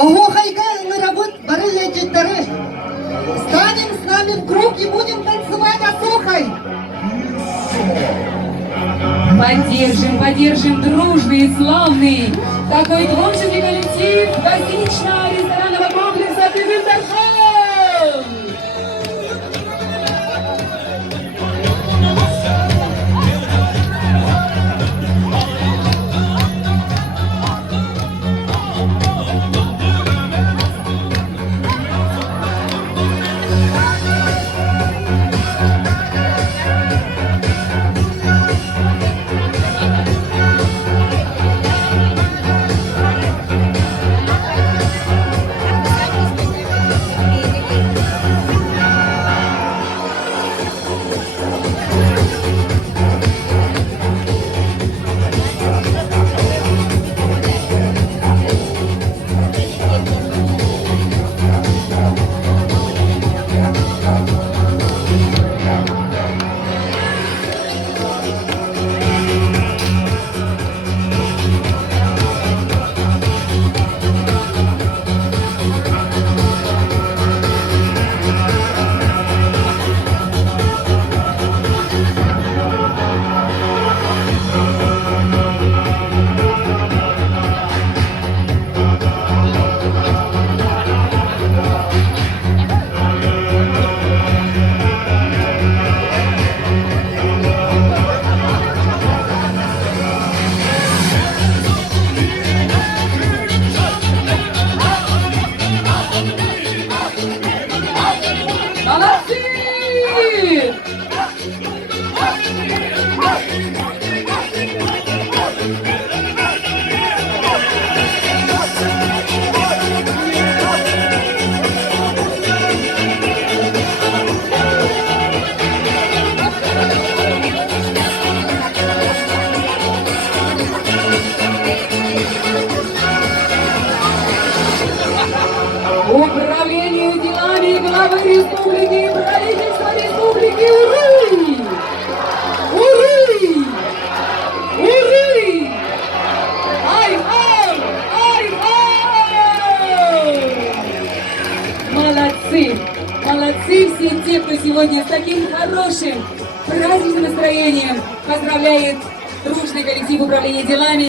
Ого, хайка, мы работаем, бары летят дары. Станем с нами в круг и будем танцевать осухой. Поддержим дружный и славный такой творческий коллектив гостинично-ресторанного комплекса «Пивинтершоу». Молодцы! Управлению делами главы республики и правительства республики Уры! Уры! Уры! Ай-ай! Ай-ай! Молодцы! Молодцы все те, кто сегодня с таким хорошим праздничным настроением поздравляет дружный коллектив управления делами.